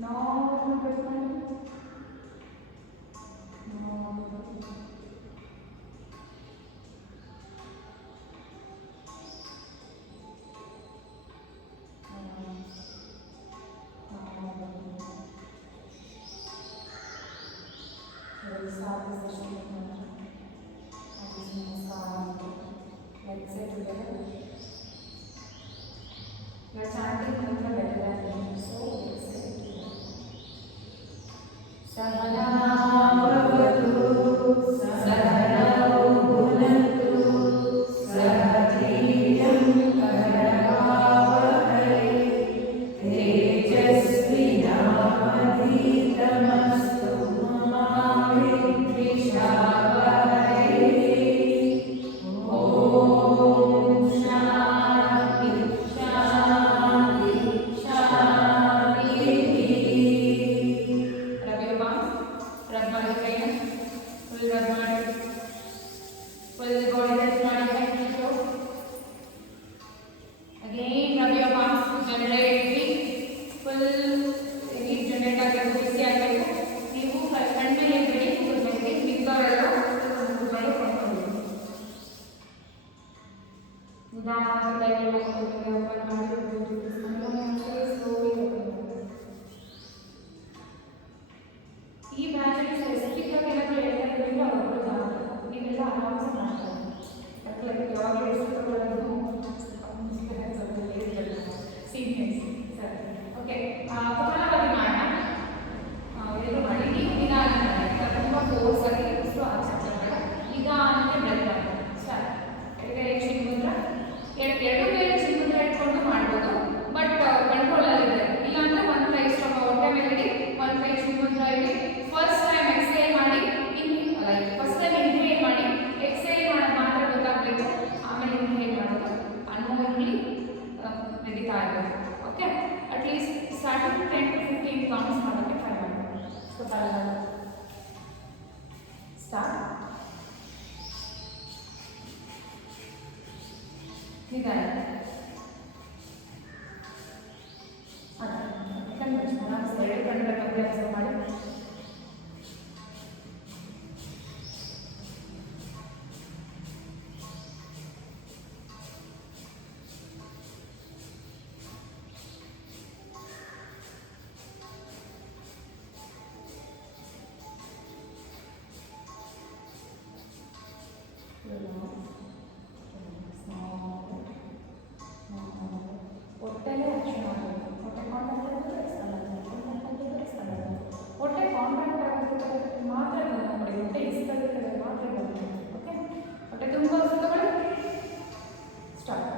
Normal breath ಮಾಡಿ. Start the session with let's say together. We are chanting mantra better than me, so let's say together. Sahana bhavatu, sahanau bhunaktu, sahajiryam karavavahai, tejasvinavadhitamastu ma vidvishavahai. Om Shanti Shanti Shanti. Rub your palms, rub ಮಾಡಿ ಕೈನ, full rub ಮಾಡಿ, full body touch ಮಾಡಿ head to toe. Again rub your palms, generate heat, full heat generate ಆಗಬೇಕು, ಬಿಸಿ ಆಗಬೇಕು. ನೀವು ಕಣ್ಮೇಲೆ ಬಿಡಿ, ಕೂತ್ಕೊಳ್ಳಿ, ಮಿಕ್ಕವರೆಲ್ಲ ಕೂತ್ಕೊಳ್ಳಿ, ಕೊಂಡ್ಕೊಳ್ಳಿ. ನಿಧಾನವಾಗಿ ಕೈಗಳು ಓಪನ್ ಮಾಡಿ, ಸ್ಲೋಲಿ ಓಪನ್ ಮಾಡಿ. ಈ ಬ್ಯಾಚಲ್ಲಿ ಸ್ಪೆಸಿಫಿಕ್ ಆಗಿ ಏನಾದರೂ ಹೇಳ್ತಾ ಇದ್ದೀವಿ ಅವ್ರಿಗೂ ನೀವೆಲ್ಲ ಆರಾಮ್ಸೆ ಮಾಡ್ತಾರೆ. ಯಾಕೆ ಯಾವಾಗ ಎಷ್ಟು ತಗೊಳ್ಳೋದು ಸೀನಿಯರ್ಸ್ ಸರಿ. ಓಕೆ, ಕಪಾಲಭಾತಿ ಮಾಡೋಣ. ಏನು ಮಾಡಿ, ನೀವು ನಿಧಾನ ತುಂಬ ಫೋರ್ಸ್ ಆಗಿ ಇಷ್ಟು ಆಚೆ ನಿಧಾನಕ್ಕೆ ಬ್ರೆತ್ ಮಾಡಿ ಸ್ಟಾರ್ಟ್. ಎರಡು ಚಿನ್ಮುದ್ರ, ಎರಡು ಕೈ ಚಿನ್ಮುದ್ರ ಇಟ್ಕೊಂಡು ಮಾಡ್ಬೋದು, ಬಟ್ ಕಂಟ್ರೋಲ್ ಆಗಿದೆ. ಇಲ್ಲಾಂದ್ರೆ ಒಂದು ಕೈ ಹೊಟ್ಟೆ ಮೇಲೆ ಇಡಿ, ಒಂದು ಕೈ ಚಿನ್ಮುದ್ರ ಇಡಿ. ಫಸ್ಟ್ ಟೈಮ್ ಎಕ್ಸೇಲ್ ಮಾಡಿ, ಫಸ್ಟ್ ಟೈಮ್ ಇನ್ಹೇಲ್ ಮಾಡಿ, ಎಕ್ಸೇಲ್ ಮಾಡೋದು ಮಾತ್ರ ಗೊತ್ತಾಗಬೇಕು, ಆಮೇಲೆ ಇನ್ಹೇಲ್ ಮಾಡೋದು ಅನ್ಮೋನ್ಲಿ ನಡೀತಾ ಇರಬೇಕು. Okay, at least starting 10 to 15 counts ಮಾಡೋಕ್ಕೆ ಟ್ರೈ ಮಾಡಬೇಕು. ಸ್ಟಾರ್ಟ್. ನಿಧಾನ ಎರಡು ಕಣ್ಣುಗಳ ಅಭ್ಯಾಸ ಮಾಡಿ. ಹೊಟ್ಟೆಲೇ ಆಕ್ಷನ್ ಆಗಬೇಕು. ಹೊಟ್ಟೆ ಕಾಂಟ್ಯಾಕ್ಟ್ ಆಗುತ್ತೆ, ಹೊಟ್ಟೆ ಕಾಂಟ್ಯಾಕ್ಟ್ ಆಗುತ್ತೆ ಮಾತ್ರ ನೋಡಿ, ಹೊಟ್ಟೆ ಇಸ್ಕೊಳ್ಳೋ ಕಡೆ ಮಾತ್ರ ಬರುತ್ತೆ. ಓಕೆ, ಹೊಟ್ಟೆ ತುಂಬ ತಗೊಳ್ಳಿ. Start.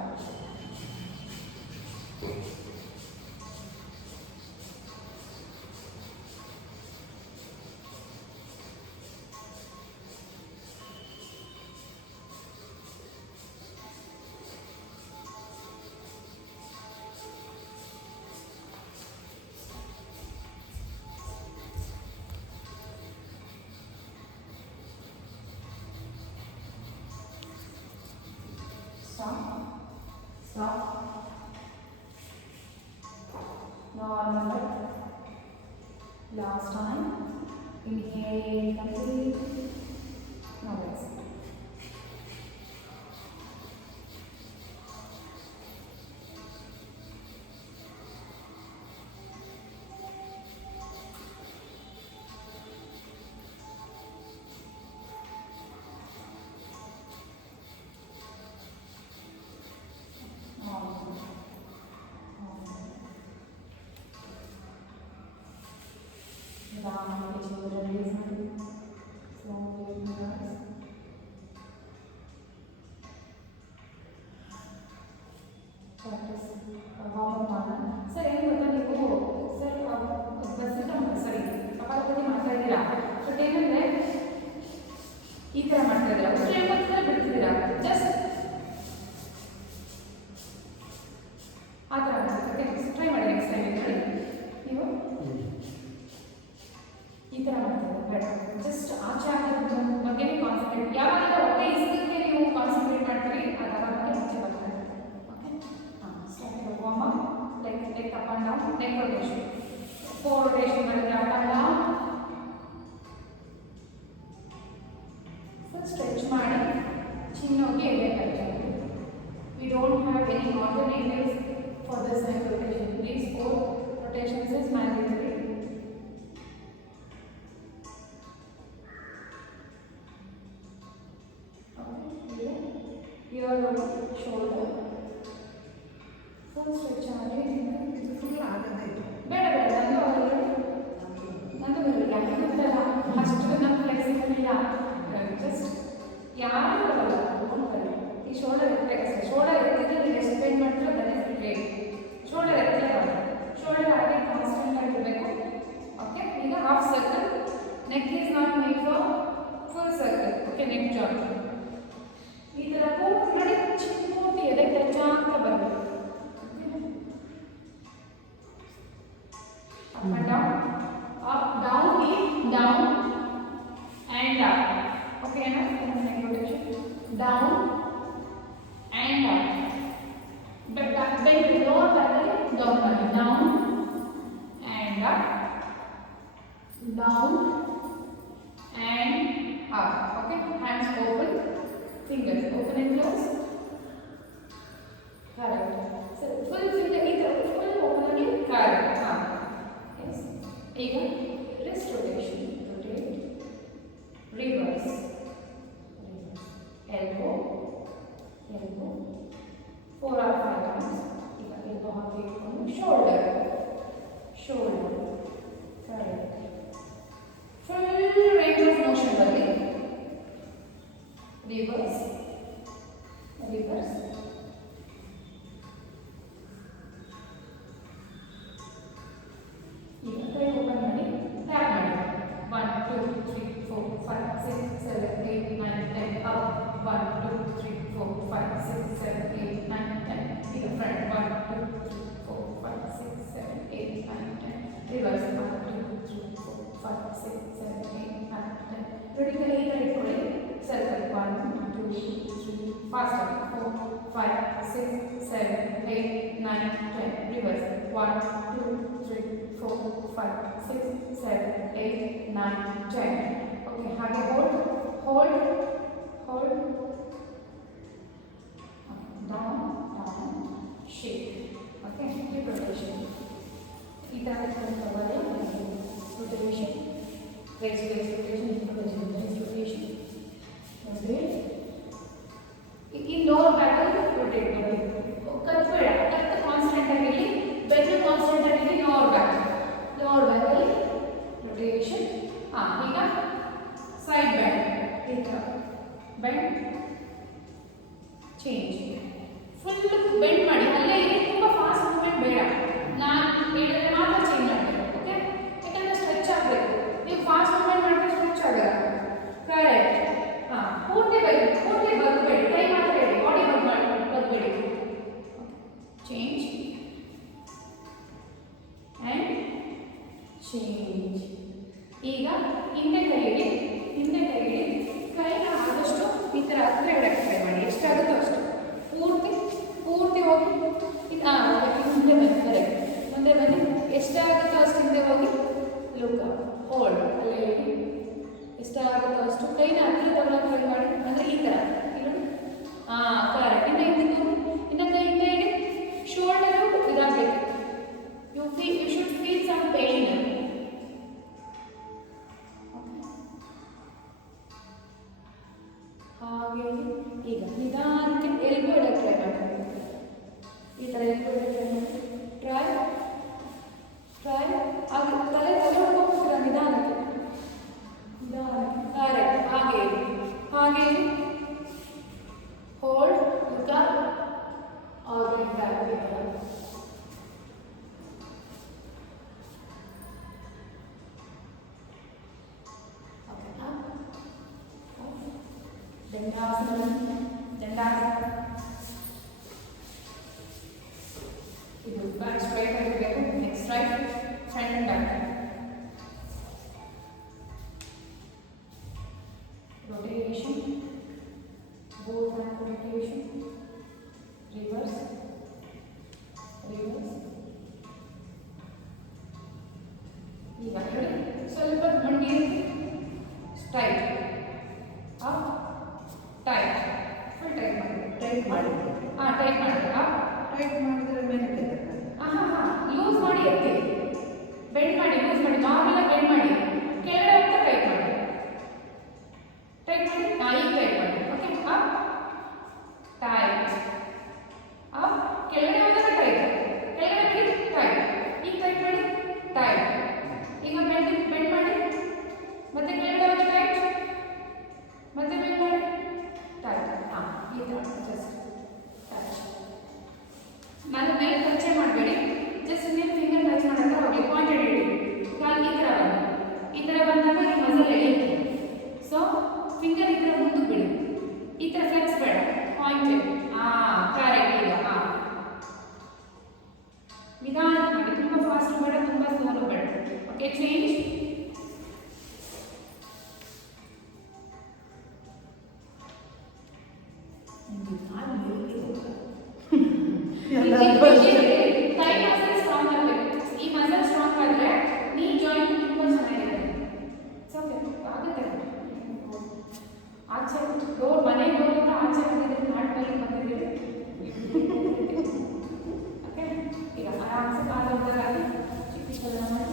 Stop. Normal breath. Last time. Inhale, complete. Now exhale. Sir ಏನು ಗೊತ್ತಾ, ನೀವು ಸರ್ ಸರಿ ಕಪಾಲಭಾತಿ ಮಾಡ್ತಾ ಇದ್ದೀರಾ, ಬಟ್ ಏನಂದರೆ ಈ ಥರ ಮಾಡ್ತಾ ಇದ್ದೀರಾ, ಉಸಿರು ಹೇಳ್ಕೊತಿದ್ರೆ ಬಿಡ್ತಿದ್ದೀರಾ, ಜಸ್ಟ್ ಆ ಥರ ಮಾಡ್ತಾರೆ. ಟ್ರೈ ಮಾಡಿ ನೆಕ್ಸ್ಟ್ ಟೈಮ್ ಹೇಳಿ. ನೀವು ಈ ಥರ ಮಾಡ್ತೀರಾ ಬೇಡ, ಜಸ್ಟ್ ಆಚೆ ಹಾಕೋದ್ರ ಬಗ್ಗೆನೇ ಕಾನ್ಸೆಪ್ಟ್ 4 rotation ಮಾಡಿದ್ರೆ up and down. Full stretch ಮಾಡಿ ಚಿನ್ನೋಗೆ ಎದೆ ಟಚ್ ಆಗುತ್ತೆ. We don't have any alternatives for this neck rotation. These 4 rotations is mandatory. Here shoulder. Full stretch ಮಾಡಿ ಫುಲ್ ಆಗದೆ ಬೇಡ ಬೇಡ ನಂದು ಯಾಕಂತಲ್ಲ ಅಷ್ಟು ನಮ್ಮ ಫ್ಲೆಕ್ಸಿಬಲ್ ಇಲ್ಲ. ಜಸ್ಟ್ ಯಾರು ಬರಲ್ಲ ನೋಡ್ತಾರೆ ಈ ಶೋಲ್ಡರ್ ಎತ್ತಬೇಕು ಅಷ್ಟೇ. ಶೋಲ್ಡರ್ ಎತ್ತಿದ್ರೆ ಎಷ್ಟು ಪೇನ್ ಮಾಡ್ತಾರೆ ದಟ್ ಇಸ್ ಗ್ರೇಟ್. ಶೋಲ್ಡರ್ ಎತ್ತಲೇಬಾರ್ದು. ಶೋಲ್ಡರ್ ಹಾಗೆ ಕಾನ್ಸ್ಟೆಂಟ್ ಆಗಿರಬೇಕು. ಓಕೆ, ಈಗ half circle. Neck is not made for full circle. Okay, neck joint ಈ ಥರ ಪೂರ್ತಿ ಮಾಡಿ ಪೂರ್ತಿ ಎದೆ ಟಚ್ ಅಂತ ಬರಬೇಕು. Up and down, up, down, in, down, and up. Okay, na? Neck rotation. Down and up. Bend lower back, down, down and up, down and up. Okay, hands open, fingers open and close. Correct. So full finger either full open again. Correct. Yes. ಈಗ wrist rotation. Rotate. Reverse. Elbow. Elbow. 4 or 5 times. ಈಗ elbow ಹಾಕಿ ಇಟ್ಕೊಂಡು shoulder. Shoulder. Correct. Full range of motion ಬರಲಿ. Reverse. Reverse. ಈಗ ಕೈ open ಮಾಡಿ tap ಮಾಡಿ 1 2 3 4 5 6 7 8 9 10 up 1 2 3 4 5 6 7 8 9 10 ಈಗ front 1 2 3 4 5 6 7 8 9 10 reverse 1 2 3 4 5 6 7 8 9 10 critical ಈ ಥರ ಇಟ್ಕೊಳ್ಳಿ. Circle 1 2 3 fast 4 5 6 7 8 9 10 reverse 1 2 3 4 5 6 7 8 9 10. Okay, ಹಾಗೆ hold down shake. Okay, hip rotation. ಈ ಥರ ಇಟ್ಕೊಂಡು rotation, waist rotation, hip rotation. Okay, ಈ lower back rotate ಮಾಡಿ ಕತ್ಬೇಡ, ಕತ್ತು ಕಾನ್ಸ್ಟೆಂಟ್ ಆಗಿರಲಿ, ಬೆನ್ನು ಕಾನ್ಸ್ಟೆಂಟ್ ಆಗಿರಲಿ. lower back ಅಲ್ಲಿ rotation. ಈಗ side bend. ಈ ಥರ bend change. ಫುಲ್ ಬೆಂಡ್ ಮಾಡಿ ಅಲ್ಲೇ ಇರಿ. ತುಂಬ ಫಾಸ್ಟ್ ಮೂವ್ಮೆಂಟ್ ಬೇಡ. ನಾನು ಹೇಳಿದ್ರೆ ಮಾತ್ರ ಚೇಂಜ್ ಮಾಡಬೇಕು. ಓಕೆ, ಯಾಕಂದರೆ ಸ್ಟ್ರೆಚ್ ಆಗಬೇಕು. ನೀವು ಫಾಸ್ಟ್ ಮೂವ್ಮೆಂಟ್ ಮಾಡಿದ್ರೆ ಸ್ಟ್ರೆಚ್ ಆಗಲ್ಲ. ಕರೆಕ್ಟ್. ಪೂರ್ತಿ ಬಗ್ಬೇಡಿ. ಕೈ ಮಾತ್ರ ಹೇಳಿ, ಬಾಡಿ ಬಗ್ಬೇಡಿ. Change and change. ಈಗ ಹಿಂದೆ ಕೈ ಇಡಿ. ಕೈನ ಆದಷ್ಟು ಈ ಥರ ಹತ್ರ ಇಡಕ್ಕೆ ಟ್ರೈ ಮಾಡಿ. ಎಷ್ಟಾಗುತ್ತೋ ಅಷ್ಟು ಪೂರ್ತಿ ಹೋಗಿ ಮುಂದೆ ಬನ್ನಿ. ಕರೆಕ್ಟ್, ಮುಂದೆ ಬನ್ನಿ. ಎಷ್ಟಾಗುತ್ತೋ ಅಷ್ಟು ಹಿಂದೆ ಹೋಗಿ ಲುಕ್ ಹೋಲ್ಡ್ ಅಲ್ಲೇ ಇಡಿ. ಎಷ್ಟಾಗುತ್ತೋ ಅಷ್ಟು ಕೈನ ಹತ್ತಿರ ತಗೊಳ್ಳೋಕೆ ಟ್ರೈ ಮಾಡಿ. ಅಂದರೆ ಈ ಥರ ಕರೆಕ್ಟ್. ಇನ್ನು ಕೈ ಹಿಂದೆ ಇಡಿ. ಶೋಲ್ಡರು ಇದಾಗಬೇಕು. You should feel some pain. ಹಾಗೆ ಈಗ ನಿಧಾನಕ್ಕೆ ಎಲ್ಬೋ ಇಡಕ್ಕೆ ಟ್ರೈ ಮಾಡಿ. ಈ ಥರ ಎಲ್ಬೋ ಇಡಕ್ಕೆ ಟ್ರೈ ಹಾಗೆ ತಲೆ ಹೋಗ್ತೀರ ನಿಧಾನಕ್ಕೆ. ಕರೆಕ್ಟ್. ಹಾಗೆ hold look up or get back. ದಂಡಾಸನ. ಇದು ಬ್ಯಾಕ್ ಸ್ಟ್ರೈಟ್ ಆಗಿರಬೇಕು. Next right, front and back. rotation, both hand rotation, reverse, ಈಗ ನೋಡಿ ಸ್ವಲ್ಪ ಮಂಡಿ tight up tight full tight ಮಾಡಿ ಟೈಟ್ ಮಾಡಿ ಟೈಟ್ ಮಾಡಿ ಟೈಟ್ ಮಾಡಿದ್ರೆ ಮೇಲೆ ಲೂಸ್ ಮಾಡಿ ಎತ್ತಿ ಬೆಂಡ್ ಮಾಡಿ ಲೂಸ್ ಮಾಡಿ ನಾರ್ಮಲ್ ಆಗಿ ಬೆಂಡ್ ಮಾಡಿ ಕೆಳಗಡೆ ಹೋಗ್ತಾ ಟೈಟ್ ಮಾಡಿ ಈಗ ಟೈಟ್ ಮಾಡಿ ಓಕೆ ಟೈಟ್ ಕೆಳಗಡೆ ಹೋದಾಗ ಟೈಟ್ ಕೆಳಗಡೆ ಬಿಡಿ ಟೈಟ್ ಈಗ ಟೈಟ್ ಮಾಡಿ ಟೈಟ್ ಈಗ ಬೆಂಡ್ ಮಾಡಿ ಮತ್ತೆ ಕೆಳಗಡೆ ಹೋಗಿ ಟೈಟ್ ಮತ್ತೆ ಬೆಂಡ್ ಮಾಡಿ ಟೈಟ್ ಈ ಥರ ಜಸ್ಟ್ ಟೈಟ್ ನಾನು ಮೇಲೆ ಟಚ್ ಮಾಡಬೇಡಿ ಜಸ್ಟ್ ನೀವು ಫಿಂಗರ್ ಟಚ್ ಮಾಡೋಕೆ ಹೋಗಿ ಪಾಯಿಂಟೆಡ್ ಇಡಿ ಕಾಲು ಈ ಥರ ಬಂದಾಗ ಈ ಮಸಲ್ ಎಳೆಯುತ್ತೆ ಸೊ ಫಿಂಗರ್ ಈ ಥರ ಮುಂದಕ್ಕೆ ಬಿಡಿ ಈ ಥರ ಫ್ಲೆಕ್ಸ್ ಬೇಡ ಪಾಯಿಂಟೆಡ್ ಕರೆಕ್ಟ್ ಈಗ ನಿಧಾನ ಮಾಡಿ ತುಂಬ ಫಾಸ್ಟ್ ಬೇಡ ತುಂಬ ಸ್ಲೋನು ಬೇಡ ಓಕೆ ಚೇಂಜ್ ಕೈ ಮಸಲ್ ಸ್ಟ್ರಾಂಗ್ ಆಗಬೇಕು ಈ ಮಸಲ್ ಸ್ಟ್ರಾಂಗ್ ಆದರೆ ನೀ ಜಾಯಿಂಟ್ ತುಂಬ ಚೆನ್ನಾಗಿದೆ ಓಕೆ ಆಗುತ್ತೆ ಆಚೆ ಡೋರ್ ಮನೆ ಡೋರಿಂದ ಆಚೆ ಬಂದಿದ್ದೀರಿ ನಾಟ್ನಲ್ಲಿ ಬಂದಿದ್ದೀರಿ ಓಕೆ ಈಗ ಆರಾಮ್ಸೆ ಕಾಲುದಾಗಿ ಚಿಕ್ಕ ಮಾಡಿ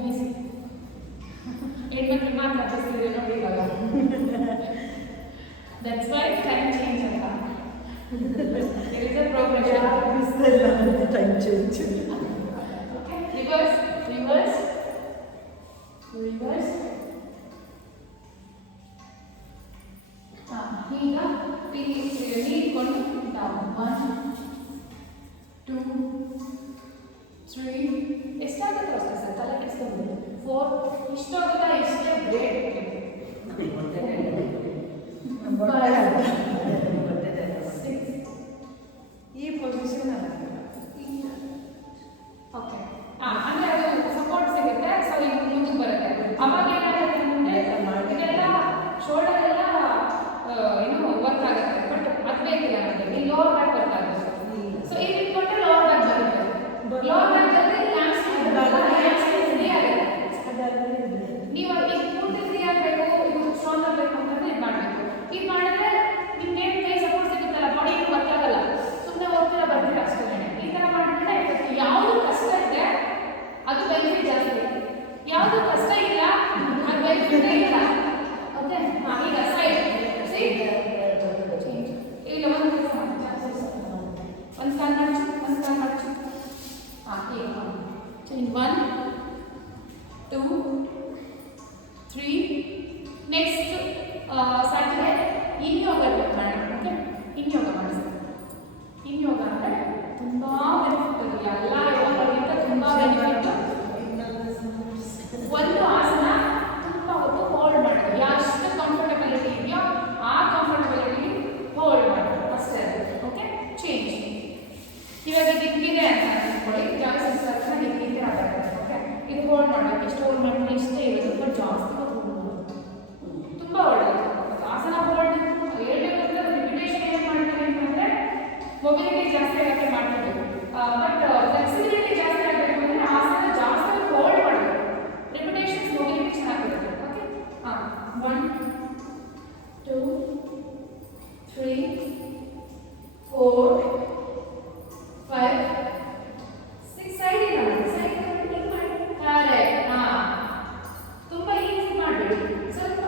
ಬೀಸಿ ಹೆಣ್ಮಕ್ಳು ಮಾತ್ರ ಬಸ್ತಿದೆ ನೋಡಿ ಇವಾಗ That's why time change ಅಂತ. There is a progression. Time change. Okay. Reverse. ಈಗ ನೀ ಇಟ್ಕೊಂಡು ಡೌನ್ 1 2 3 ಎಷ್ಟಾಗುತ್ತೆ ಅಷ್ಟೇ ಸರ್ ತಲೆ ಕೆಡಿಸ್ಕೊಂಡು 4 ಇಷ್ಟಾಗುತ್ತಾ ಇಷ್ಟೇ ಗ್ರೇಟ್ ಈ ಪೊಸಿಷನ್ ಓಕೆ ಅಂದ್ರೆ ಅದು ಸಪೋರ್ಟ್ ಸಿಗುತ್ತೆ ಸೊ ಈಗ ಮುಂದಕ್ಕೆ ಬರುತ್ತೆ ಅವಾಗ ಏನಾಗುತ್ತೆ ಅಂದ್ರೆ ಇದೆಲ್ಲ ಶೋಲ್ಡರ್ ಎಲ್ಲ ಏನು ವರ್ಕ್ ಆಗುತ್ತೆ ಬಟ್ ಅದು ಬೇಕಿಲ್ಲ ನಮಗೆ ಇಲ್ಲಿ ಲೋವರ್ ಬ್ಯಾಕ್ ವರ್ಕ್ ಆಗುತ್ತೆ ಸೊ ಈಗ ಇಟ್ಕೊಂಡ್ರೆ ಲೋವರ್ ಬ್ಯಾಕ್ ಬರುತ್ತೆ ಲೋವರ್ ಬ್ಯಾಕ್ ಜೊತೆ ಲ್ಯಾಂಡ್ಸ್ ಫ್ರೀ ಆಗುತ್ತೆ ನೀವು ಈಗ ಪೂರ್ತಿ ಫ್ರೀ ಆಗಬೇಕು ಇದು ಸ್ಟ್ರಾಂಗ್ ಆಗಬೇಕು ಅಂತಂದ್ರೆ ಇದು ಮಾಡಬೇಕು ಇದು ಮಾಡಿದ್ರೆ ನಿಮ್ಗೆ ಕೈ ಸಪೋರ್ಟ್ ಸಿಗುತ್ತಲ್ಲ ಬಾಡಿ ಏನು ವರ್ಕ್ ಆಗಲ್ಲ ಸುಮ್ಮನೆ ಹೋಗ್ತೀರಾ ಬರ್ತೀರಾ ಅಷ್ಟೇ ಈ ಥರ ಮಾಡಿದ್ರೆ ಯಾವುದು ಕಷ್ಟ ಇದೆ ಅದು ಬೆನಿಫಿಟ್ ಜಾಸ್ತಿ ಯಾವುದು ಕಷ್ಟ ಇಲ್ಲ ಅದು ಬೆನಿಫಿಟ್ ಇಲ್ಲ ಓಕೆ ಈಗ ಸೈಡ್ ಈಗ ಒಂದು ಕೆಲಸ ಮಾಡಿ ಒಂದು ಕಾಲು ಮಾಡ್ಚು ಈಗ ಚೇಂಜ್ 1 2 3 ನೆಕ್ಸ್ಟ್ ಸ್ಯಾಟರ್ಡೆ ಇನ್ ಯೋಗ ಮಾಡೋಣ ಓಕೆ ಇನ್ ಯೋಗ ಮಾಡಿಸ್ತೀವಿ ಇನ್ ಯೋಗ ಅಂದರೆ ತುಂಬ ಬೆನಿಫಿಟ್ ಅದು ಎಲ್ಲ ಯೋಗಗಳಿಗಿಂತ ತುಂಬ ಬೆನಿಫಿಟ್ ಒಂದು ಆಸನ ತುಂಬ ಹೊತ್ತು ಹೋಲ್ಡ್ ಮಾಡೋದು ಎಷ್ಟು ಕಂಫರ್ಟಬಿಲಿಟಿ ಇದೆಯೋ ಆ ಕಂಫರ್ಟಬಿಲಿಟಿ ಹೋಲ್ಡ್ ಮಾಡೋದು ಅಷ್ಟೇ ಅದು ಓಕೆ ಚೇಂಜ್ ಇವಾಗ ದಿಕ್ಕಿದೆ ಅಂತ ಅನ್ಕೊಳ್ಳಿ ಜಾಸ್ತಿ ಸ್ವಲ್ಪ ದಿಕ್ಕಿ ಥರ ಬರುತ್ತೆ ಓಕೆ ಇದು ಹೋಲ್ಡ್ ಮಾಡಬೇಕು ಎಷ್ಟು ಹೋಲ್ಡ್ ಮಾಡಿದ್ರೆ ಇಷ್ಟೇ ಇರೋದು ಸ್ವಲ್ಪ ಜಾಸ್ತಿ ತುಂಬ ಒಳ್ಳೆಯದು ಆಸನ ಹೋಲ್ಡ್ ಹೇಳ್ಬೇಕಂದ್ರೆ ರಿಪಿಟೇಷನ್ ಏನು ಮಾಡ್ತೀವಿ ಅಂತಂದರೆ ಮೊಬಿಲಿಟಿ ಜಾಸ್ತಿ ಆಗುತ್ತೆ ಮಾಡ್ತೀವಿ ಬಟ್ ಫ್ಲೆಕ್ಸಿಬಿಲಿಟಿ ಜಾಸ್ತಿ ಆಗಬೇಕು ಅಂದರೆ ಆಸನ ಜಾಸ್ತಿ ಹೋಲ್ಡ್ ಮಾಡಬೇಕು ರಿಪಿಟೇಷನ್ಸ್ ಮೊಬಿಲಿಟಿ ಚೆನ್ನಾಗಿರುತ್ತೆ ಓಕೆ 1 2 3 4 5 6 ಸೈಡ್ ಇಲ್ಲ ಸೈಡ್ ಮಾಡಿ ಕರೆಕ್ಟ್ ತುಂಬ ಈಸಿ ಮಾಡಬೇಡಿ ಸ್ವಲ್ಪ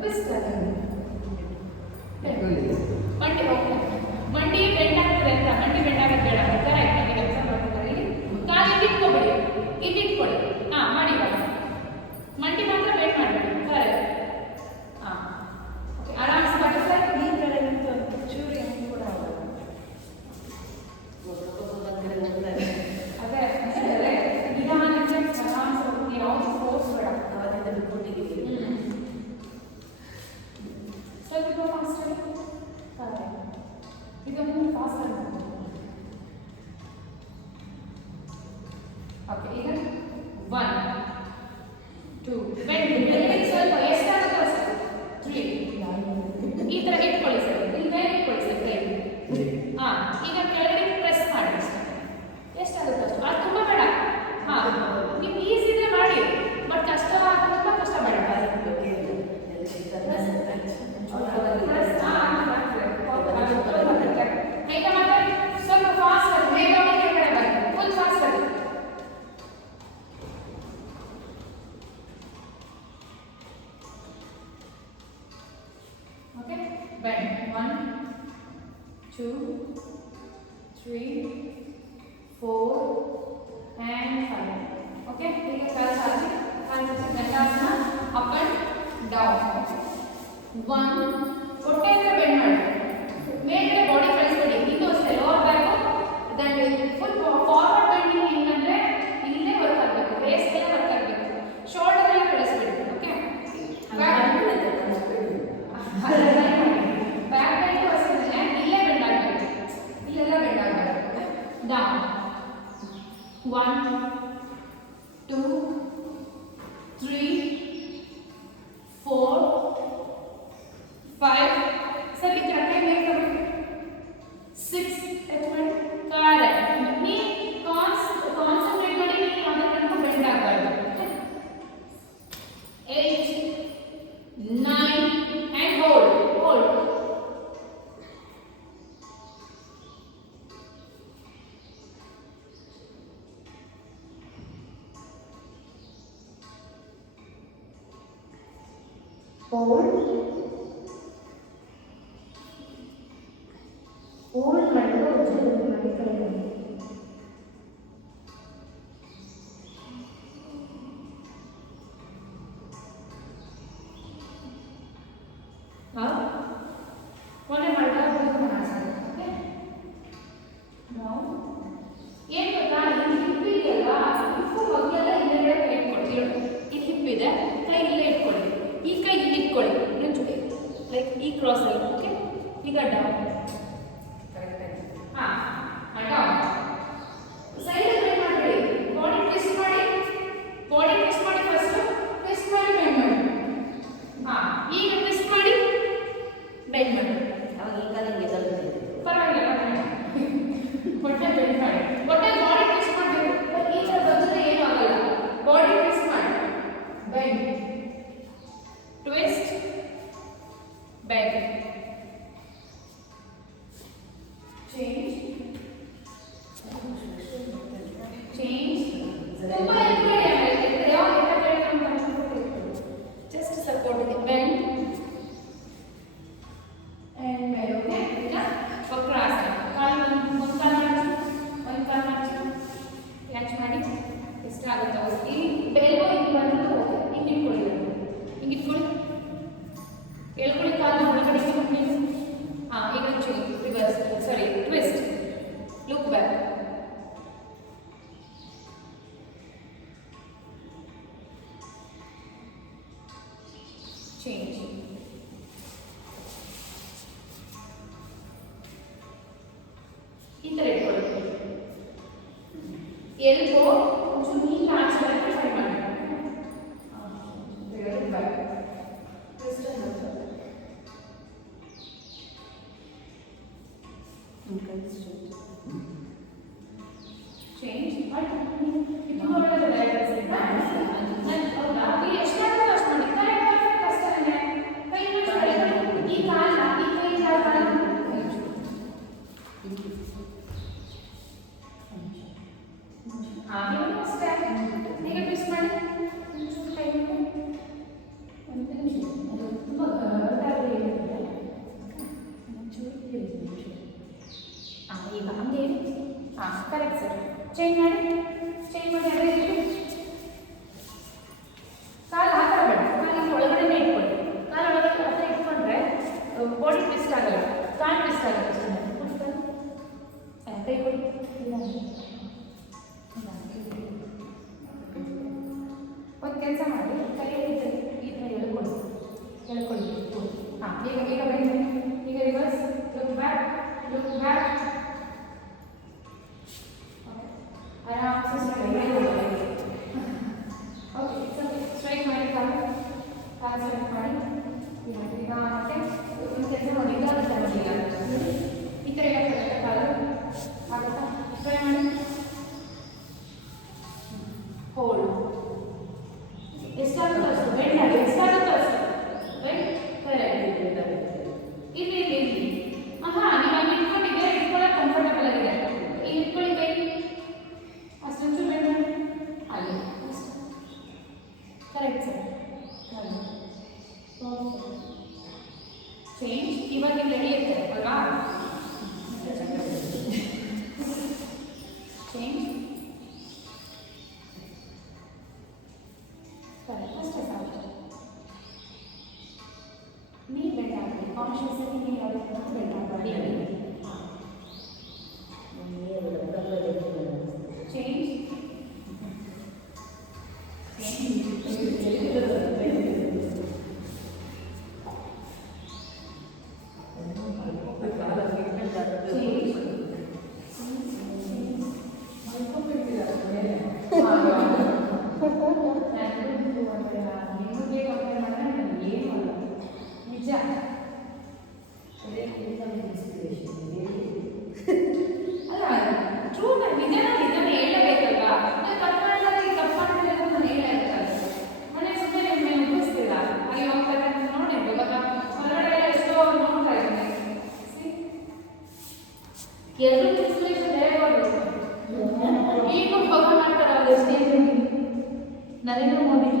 ಟ್ವಿಸ್ಟ್ ಆಗುತ್ತೆ ಮಂಡಿ ಹೋಗ್ತದೆ ಮಂಡಿ ಬೆಂಡ್ ಆಗ್ತದೆ ಅಂತ ಮಂಡಿ 3 4 and 5. Okay, ಈಗ ಕಾಲು ಚಾಚಿ ದಂಡಾಸನ ಅಪ್ ಅಂಡ್ ಡೌನ್. 1 ಹೊಟ್ಟೆಯಿಂದ ಬೆಂಡ್ ಮಾಡಿ ಮೇಲೆ ಬಾಡಿ ಕಳಿಸ್ಬೇಡಿ. ಇದು ಅಷ್ಟೇ lower back full forward bending ಹೆಂಗಂದ್ರೆ ಇಲ್ಲೇ ವರ್ಕ್ ಆಗಬೇಕು, ಬೇಸ್ ಮೇಲೆ ವರ್ಕ್ ಆಗಬೇಕು, ಶೋಲ್ಡರ್ ಎಲ್ಲ ಕಳಿಸ್ಬೇಡಿ. ಓಕೆ, ಬ್ಯಾಕ್ ಬೆಂಡ್ ಹೊಸದಲ್ಲೇ ಇಲ್ಲೇ ಬೆಂಡ್ ಆಗಬೇಕು, ಇಲ್ಲೆಲ್ಲ ಬೆಂಡ್ ಆಗಬೇಕು. ಡೌನ್ 1 2 3 4 5. सर इतना टाइम नहीं करो. 6 एटमेंट करेक्ट. नहीं कॉन्सेंट्रेट ಮಾಡಿ ನೀವು ಅದರ ಕಡೆಗೆ ಬೆಂಡ್ ಆಗಬಾರದು. 8 9 and hold. ಹೋಲ್ಡ್ ಮಾಡಿದ್ರೆ ಒಬ್ಬರು ಮಾಡಿ ಕರೆಕ್ಟ್. ಒಳ್ಳೆ ಮಾಡಿದ ಹುಡುಗನ ಆಸೆ. ಓಕೆ, ನಾವು ಏನು ಗೊತ್ತಾ, ಈ ಹಿಪ್ ಇದೆಯಲ್ಲ, ಹಿಪ್ಪು ಮಗ್ಗೆಲ್ಲ ಹಿಂದೆಗಡೆ ಕೈ ಇಟ್ಕೊಳ್ತೀವಿ. ಈ ಹಿಪ್ ಇದೆ, ಕೈ ಇಲ್ಲೇ ಇಟ್ಕೊಳ್ಳಿ, ಈ ಕೈ ಇಲ್ಲಿ ಇಟ್ಕೊಳ್ಳಿ, ಇನ್ನೊಂದು ಜೊತೆ ಲೈಕ್ ಈ ಕ್ರಾಸ್ ಅಲ್ಲಿ. ಓಕೆ, ಈಗ ಡೌನ್. ಡೌನ್ ಸೈಡ್ ಬೆಂಡ್ ಮಾಡಬೇಡಿ, ಬಾಡಿ ಟ್ವಿಸ್ಟ್ ಮಾಡಿ ಫಸ್ಟ್ ಟ್ವಿಸ್ಟ್ ಮಾಡಿ ಬೆಂಡ್ ಮಾಡಿ. ಈಗ ಟ್ವಿಸ್ಟ್ ಮಾಡಿ ಬೆಂಡ್ ಮಾಡಿ. ಅವಾಗ ಈ ಕಾಲ ಹಿಂಗೆ ತಲುಪಿದೆ. ಪರವಾಗಿಲ್ಲ, ಹೊಟ್ಟೆ ಬೆಂಡ್ ಮಾಡಿ, ಹೊಟ್ಟೆ ಬಾಡಿ ಟ್ವಿಸ್ಟ್ ಮಾಡಬೇಕು. ಈ ಥರ ಬಂದರೆ ಏನೂ ಆಗಲ್ಲ. ಬಾಡಿ ಟ್ವಿಸ್ಟ್ ಮಾಡಿ, ಬೆಂಡ್ ಟ್ವಿಸ್ಟ್ ಬೆಂಡ್ change. ತುಂಬಾ ಇಟ್ಕೊಳ್ಳಿ, ಆಮೇಲೆ ಯಾವ ಜಸ್ಟ್ ಸಪೋರ್ಟ್ ಇದೆ. Bend and bend. ಓಕೆ, ಈಗ ವಕ್ರಾಸನ. ಕಾಲು ಒಂದು ಕಾಲು ಮಾಡ್ತೀವಿ, ಕ್ಯಾಚ್ ಮಾಡಿ ಎಷ್ಟಾಗುತ್ತೋ ಈ ಬೆಲ್ಬೋ ಹಿಂಗೆ ಬಂದು ಹಿಂಗೆ ಇಟ್ಕೊಳ್ಳಿ, ಎಳ್ಕೊಳ್ಳಿ, ಕಾಲು ಒಳಗಡೆ ಇಟ್ಕೊಂಡು. ಈಗ ರಿವರ್ಸ್, ಸಾರಿ ಟ್ವಿಸ್ಟ್, ಲುಕ್ ಬ್ಯಾಕ್. ಚೇಂಜ್. ಈ ಥರ ಇಟ್ಕೊಳ್ಳಿ. ಎಲ್ಬೋ ಒಂಚೂರು ನೀರು ಆಚೆ ಬರಕ್ಕೆ ಟ್ರೈ ಮಾಡಿ. ಬ್ಯಾಕ್ ಟ್ವಿಸ್ಟ್ ಅಂತ change. ಇದು ಒಳ್ಳೆಯದು ಡೈರೆಕ್ಟ್ ಸೆಟ್ ಮಾಡಿ. ಹೌದಾ, ಇಲ್ಲಿ ಎಷ್ಟಾಗುತ್ತೋ ಅಷ್ಟು ಮಾಡಿ. ಕರೆಕ್ಟ್ ಅಷ್ಟೇ. ಕೈ ಮುಚ್ಚಿಕೊಳ್ಳಿ. ಈ ಕಾಲ ಈ ಕೈ ಕಾಲ ನೀವು ಅಷ್ಟೇ. ಈಗ ಟ್ವಿಸ್ಟ್ ಮಾಡಿ, ಒಂಚೂರು ಕೈ ಮುಟ್ಟಿ. ಒಂದು ನಿಮಿಷ, ಅದು ತುಂಬ ಗರ್ಟಾಗಿ ಇರುತ್ತೆ. ಒಂಚೂರು ಈಗ ಹಂಗೆ ಕರೆಕ್ಟ್ ಸರ್. ಚೇಂಜ್ ಮಾಡಿ ಅದೇ ರೀತಿ ಕಾಲು ಆ ಥರ ಬೇಡ, ಕಾಲು ಒಳಗಡೆ ಇಟ್ಕೊಳ್ಳಿ. ಕಾಲು ಒಳಗಡೆ ಆ ಥರ ಇಟ್ಕೊಂಡ್ರೆ ಬಾಡಿ ಟ್ವಿಸ್ಟ್ ಆಗಲ್ಲ, ಕಾಲು ಟ್ವಿಸ್ಟ್ ಆಗಲ್ಲ. ಅಷ್ಟೇ ಕೈ ಕೊಡಿ. ಒಂದು ಕೆಲಸ ಮಾಡಿ, ಕೈ ಈ ಥರ ಎಳ್ಕೊಳ್ಳಿ. ಈಗ ಬನ್ನಿ. ಈಗ ರಿವರ್ಸ್, ಲುಕ್ ಬ್ಯಾಕ್. आराम से स्ट्रेट ओके, स्ट्रेट ಮಾಡಿ ಕಾಲು ಸ್ಟ್ರೆಚ್ ಮಾಡಿ. ಈಗ ಮತ್ತೆ ಒಂದು ಕೆಲಸ ನೋಡಿ, ಈ ಥರ ಎಲ್ಲ ಕಾಲು ಆಗುತ್ತಾ? ಚೇಂಜ್ ನಿಜ ಅಲ್ಲ ಟ್ರೂ ನಿಜನ ಇದನ್ನ ಹೇಳಬೇಕಲ್ವಾ ತಪ್ಪು ಮಾಡಿದ್ರೆ ತಪ್ಪು ಮಾಡಿದ್ರೆ ನಾನು ಹೇಳಬೇಕಲ್ಲ ಮನೆ ಸುಮ್ಮನೆ ನೀವು ಉಪಯೋಗಿಸ್ತೀರ ಅಲ್ಲಿ ಹೋಗ್ತಾರೆ ಅಂತ ನೋಡಿ ಇವಾಗ ಹೊರಗಡೆ ಎಷ್ಟೋ ನೋಡ್ತಾ ಇದ್ದೀನಿ ಎಲ್ಲರೂ ಇನ್ಸ್ಪಿರೇಷನ್ ಹೇಳ್ಬೋದು ಈಗ ಫಾಲೋ ಮಾಡ್ತಾರೆ ಅವ್ರು ಸ್ಟೇಜ್ ನರೇಂದ್ರ ಮೋದಿ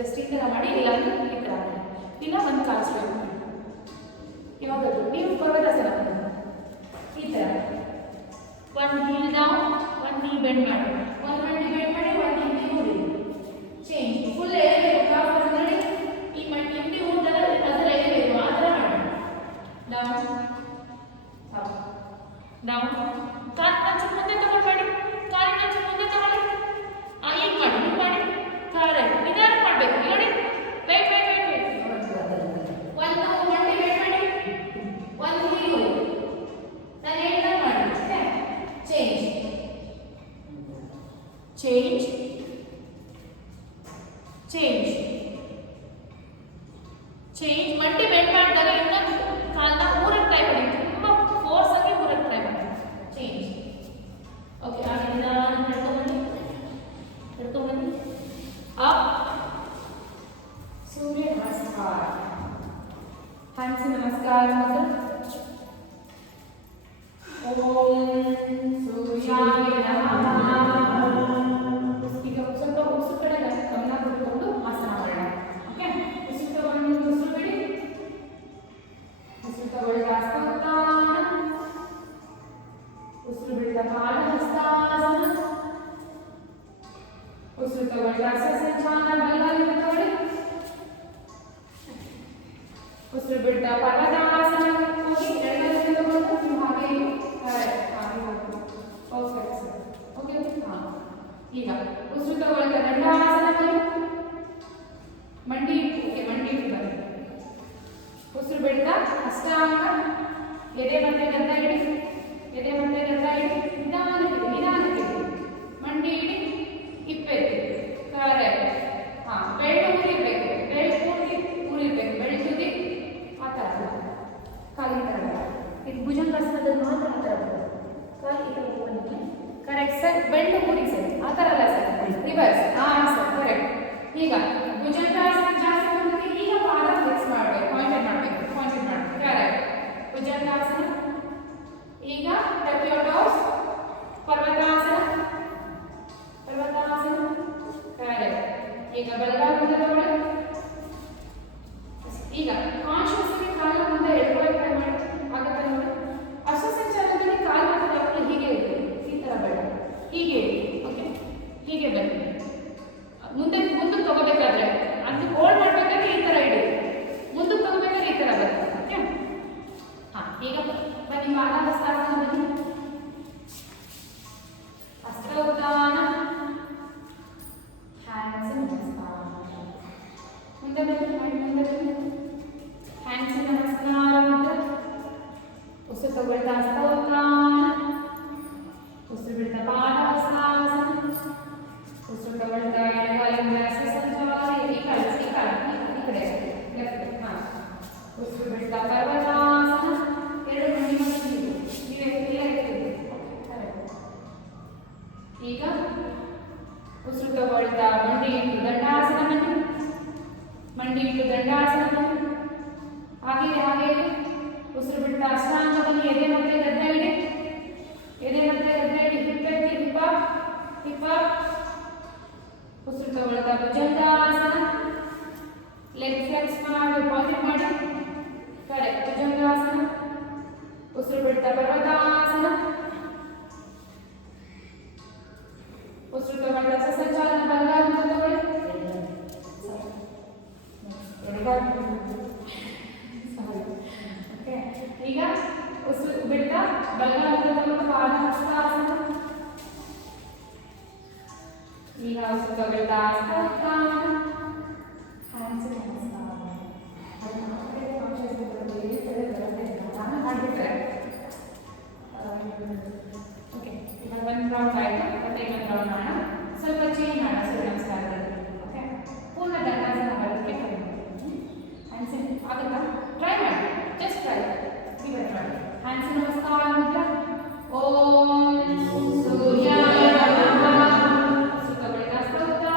ಜಸ್ಟ್ ಈ ಥರ ಮಾಡಿ ಇಲ್ಲ ಈ ಥರ ಮಾಡಿ ಚೇಂಜ್ ಮಂಡಿ ಬೆಂಡ್ ಮಾಡಿದಾಗ ಇನ್ನೊಂದು ಕಾಲನ್ನ ಮೂರಕ್ಕೆ ಟ್ರೈ ಮಾಡಿ, ತುಂಬ ಫೋರ್ಸ್ ಆಗಿ ಮೂರಕ್ಕೆ ಟ್ರೈ ಮಾಡಿ. ಚೇಂಜ್. ಓಕೆ, ಹಾಗೆ ನಿಧಾನ ನಡ್ಕೊಂಡ್ಬನ್ನಿ, ಅಪ್, ಸೂರ್ಯ ನಮಸ್ಕಾರ, ಹಂಸ ನಮಸ್ಕಾರ ಮತ್ತು ಓಂ ಸೂರ್ಯಾಯ ನಮಃ. ಈಗ ಸ್ವಲ್ಪ ಉಸಿರು ಕಡೆ ಗಮನ ಕೊಟ್ಕೊಂಡು ಆಸನ ಮಾಡೋಣ. ಓಕೆ, ಉಸಿರು ತಗೊಂಡು ಉಸಿರು ಬಿಡಿ, ಉಸಿರು ತಗೊಳ್ಳಿ ಹಸ್ತಾಸನ, ಉಸಿರು ಬಿಡ್ತಾ ಕಾಲ ಹಸ್ತಾಸನ, ಉಸಿರು ತಗೊಳ್ಳಿ ಸಂಚಾನ ಬಲಗಾಲಿಂದ ತಗೊಳ್ಳಿ, ಉಸಿರು ಬಿಡ್ತಾ ಪರ್ವತಾಸನ ಹೋಗಿ ಎಡಗಾಲಿಂದ ತಗೊಂಡು ನೀವು ಹಾಗೆ ಹಾಗೆ ಹೋಗಿ. ಓಕೆ ಸರ್, ಓಕೆ ಹಾಂ. ಈಗ ಉಸಿರು ತಗೊಳ್ತಾ ದಂಡಾಸನ ಬನ್ನಿ, ಮಂಡಿ ಓಕೆ ಮಂಡಿ ಬನ್ನಿ, ಉಸಿರು ಬಿಡ್ತಾ ಅಷ್ಟಾಂಗ, ಎದೆ ಮತ್ತೆ ಗದ್ದ ಇಡಿ, ಎದೆ ಮತ್ತೆ ಗದ್ದ ಇಡಿ, ನಿಧಾನಕ್ಕೆ ಮಂಡಿ ಇಡಿ, ಇಪ್ಪೆತ್ತಿ ಕರೆಕ್ಟ್. ಹಾಂ, ಬೆಳ್ಳು ಊರಿರ್ಬೇಕು, ಬೆಳ್ಳು ಪೂರ್ತಿ ಊರಿರ್ಬೇಕು, ಬೆಳ್ಳು ತುದಿ ಆ ಥರ ಕಾಲಿನ ಥರ. ಇದು ಭುಜಂಗಾಸನದಲ್ಲಿ ಮಾತ್ರ ಆ ಥರ ಬರುತ್ತೆ, ಕಾಲು ಈ ಥರ ಬಂದಿದೆ. ಕರೆಕ್ಟ್ ಸರ್, ಬೆಳ್ಳು ಊರಿ ಸರ್, ಆ ಥರ ಅಲ್ಲ ಸರ್, ರಿವರ್ಸ್. ಹಾಂ ಸರ್, ಕರೆಕ್ಟ್. ಈಗ ಭುಜಂಗಾಸನ ಜಾಸ್ತಿ ಬಂದಿದೆ, ಈಗ ಪಾದ ಫಿಕ್ಸ್ ಮಾಡಬೇಕು, ಪಾಯಿಂಟೆಡ್ ಮಾಡಬೇಕು. ಕರೆಕ್ಟ್. ಭುಜಂಗಾಸನ. ಈಗ ಟಚ್ ಯುವರ್ ಟೋಸ್. ಪರ್ವತಾಸನ, ಕರೆಕ್ಟ್. ಈಗ ಬಲಗಾಲ ಮುಂದೆ ತಗೊಳ್ಳಿ. ಈಗ ಕಾನ್ಶಿಯಸ್ ಆಗಿ ಕಾಲ ಮುಂದೆ ಎಳ್ಕೊಳ್ಳೋಕೆ ಟ್ರೈ ಮಾಡಿ, ಆಗತ್ತೆ ನೋಡಿ. ಅಶ್ವಸಂಚಾರದಲ್ಲಿ ಕಾಲು ಮತ್ತು ತಗೊಳ್ಳಿ, ಹೀಗೆ ಇದೆ, ಈ ಥರ ಬೇಡ, ಹೀಗೆ ಇದೆ. ಓಕೆ, ಹೀಗೆ ಬನ್ನಿ. ಮುಂದಕ್ಕೆ ತಗೋಬೇಕಾದ್ರೆ ಅದು ಹೋಲ್ಡ್ ಮಾಡಬೇಕಾದ್ರೆ ಈ ಥರ ಇಡಿ, ಮುಂದಕ್ಕೆ ತಗೋಬೇಕಾದ್ರೆ ಈ ಥರ ಬರುತ್ತೆ. ಓಕೆ, ಹಾಂ. ಈಗ ಬನ್ನಿ, ಪಾದ ಹಸ್ತಾಸನ ಬನ್ನಿ, ಹಸ್ತೋತ್ಥಾನ, ಹ್ಯಾಂಡ್ಸ್ ನಮಸ್ಕಾರ, ಮುಂದೆ ಬನ್ನಿ, ಮುಂದೆ ಬನ್ನಿ, ಹ್ಯಾಂಡ್ಸ್ ನಮಸ್ಕಾರ ಮುಂದೆ, ಉಸಿರು ತಗೊಳ್ತಾ ಹಸ್ತೋತ್ಥಾನ, ಉಸಿರು ಬಿಡ್ತಾ ಪಾದ ಹಸ್ತಾಸನ, ಉಸಿರು ತಗೊಳ್ತಾ ಎಡಗಾಲಿಂದ ಸಂಚಾರ, ಈ ಕಡೆ ಹಾಂ. ಉಸಿರು ಬಿಡ್ತಾ ಪರ್ವತಾಸನ, ಎರಡು ಮಂಡಿ ಮತ್ತು ಈಗ ಉಸಿರು ತಗೊಳ್ತಾ ಮಂಡಿ ಇಟ್ಟು ದಂಡಾಸನ ಬನ್ನಿ, ಮಂಡಿ ಇಟ್ಟು ದಂಡಾಸನ ಬನ್ನಿ, ಹಾಗೆ ಉಸಿರು ಬಿಡ್ತಾ ಅಷ್ಟಾಂಗ ಬನ್ನಿ, ಎದೆ ಮತ್ತೆ ಗದ್ದ ಇಡಿ, ಎದೆ ಮತ್ತೆ ಗದ್ದ ಇಡಿ, ಹಿಪ್ಪೆತ್ತಿ, ಹಿಪ್ಪ. ಉಸಿರು ತಗೊಳ್ತಾ ಭುಜಂಗಾಸನ, ಲೆಗ್ ಫ್ಲೆಕ್ಸ್ ಮಾಡಿ ಪಾಯಿಂಟ್ ಮಾಡಿ, ಕರೆಕ್ಟ್. ಭುಜಂಗಾಸನ. ಉಸಿರು ಬಿಡ್ತಾ ಪರ್ವತಾಸನ, ಉಸಿರು ತಗೊಳ್ತಾ ಸಂಚಾಲನ ಬಲಗಾಲ ಮುಂದೆ ತಗೊಳ್ಳಿ, ಓಕೆ. ಈಗ ಉಸಿರು ಬಿಡ್ತಾ ಬಲಗಾಲ ಮುಂದೆ ತಗೊಳ್ತಾ ಪಾದ ಹಸ್ತಾಸನ, ಈಗ ಉಸಿರು ತಗೊಳ್ತಾ ಹಸ್ತೋತ್ಥಾನ, ಹ್ಯಾಂಡ್ಸ್ ನಮಸ್ಕಾರ. ಓಕೆ, ಈಗ ಒಂದು ರೌಂಡ್ ಆಯಿತು, ಮತ್ತೆ ಇನ್ನೊಂದು ರೌಂಡ್ ಮಾಡೋಣ. ಸ್ವಲ್ಪ ಚೇಂಜ್ ಮಾಡೋಣ ಸೂರ್ಯ ನಮಸ್ಕಾರದಲ್ಲಿ. ಓಕೆ, ಪೂರ್ಣ ದಂಡಾಸನ ಬರೋದಕ್ಕೆ ಟ್ರೈ ಮಾಡಿ. ಹ್ಯಾಂಡ್ಸ್ ಆಗುತ್ತಾ? ಟ್ರೈ ಮಾಡಿ, ಜಸ್ಟ್ ಟ್ರೈ ಮಾಡಿ. ಹ್ಯಾಂಡ್ಸ್ ನಮಸ್ಕಾರ ಮುದ್ರ. ಓಂ ಸೂರ್ಯಾಯ ನಮಃ. ಸುಖ ಬೆಳಗ ಸ್ತೋತ್ರ.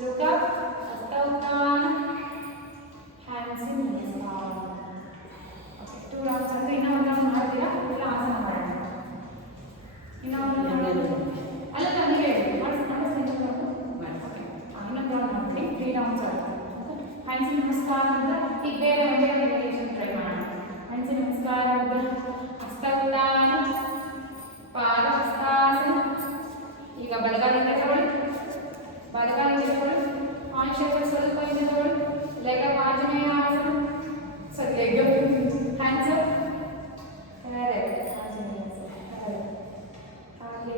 look up, hasta uttana, hands in namaskar. Okay, 2 rounds ಅಂದ್ರೆ ಇನ್ನೂ ಒಂದು round ಮಾಡ್ತೀರಾ ಇಲ್ಲ ಆಸನ ಮಾಡೋಣ ಇನ್ನೂ ಒಂದು ಅಲ್ಲ ನಾನು ಹೇಳಿ ಮಾಡಿಸ್ತೀನಿ ಇನ್ನೊಂದು ರೌಂಡ್ ಮಾಡ್ತೀನಿ 3 rounds ಆಗುತ್ತೆ ಹ್ಯಾಂಡ್ಸ್ ನಮಸ್ಕಾರ ಅಂತ ಈಗ ಬೇರೆ ಒಂದೇ ವೇರಿಯೇಷನ್ ಟ್ರೈ ಮಾಡೋಣ ಹ್ಯಾಂಡ್ಸ್ ನಮಸ್ಕಾರ ಅಂತ ಹಸ್ತೋತ್ತಾನ ಪಾದ ಹಸ್ತಾಸನ ಈಗ ಬಲಗಾಲಿಂದ ತಗೊಳ್ಳಿ ಬಲಗಾಲಿಂದ ತಗೊಳ್ಳಿ ಕಾನ್ಶಿಯಸ್ ಸ್ವಲ್ಪ ಹಿಂದೆ ತಗೊಳ್ಳಿ ಲೆಗ್ ಅಪ್ ಆಂಜನೇಯ ಆಸನ so leg hands up correct Anjaneya ಆಸನ ಹಾಗೆ